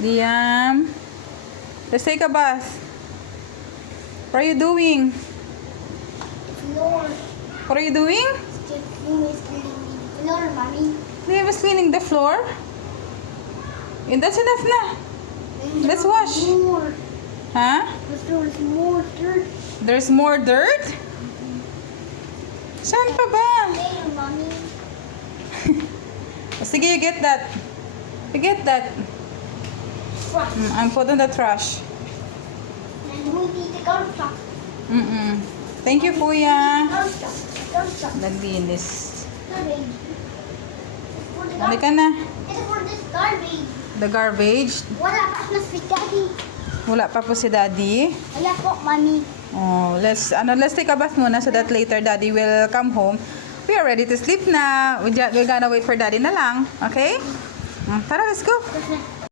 Liam, let's take a bath. What are you doing? Floor. What are you doing? Floor, mommy. Liam is cleaning the floor. And that's enough na. Let's wash. More. Huh? The floor is more dirt. There's more dirt? Saan pa ba? There, mommy. Sige, you get that. You get that. I'm putting the trash. And we need the garbage truck. Thank you, Kuya. Garbage truck. Garbage truck. Naglinis. Garbage. It's for the Halika garbage. na. It's for this garbage. The garbage. Wala pa na si Daddy. Wala pa po si Daddy. Wala po, mommy. Oh, let's take a bath muna so that later Daddy will come home. We are ready to sleep na. We're gonna wait for Daddy na lang. Okay? Tara, let's go.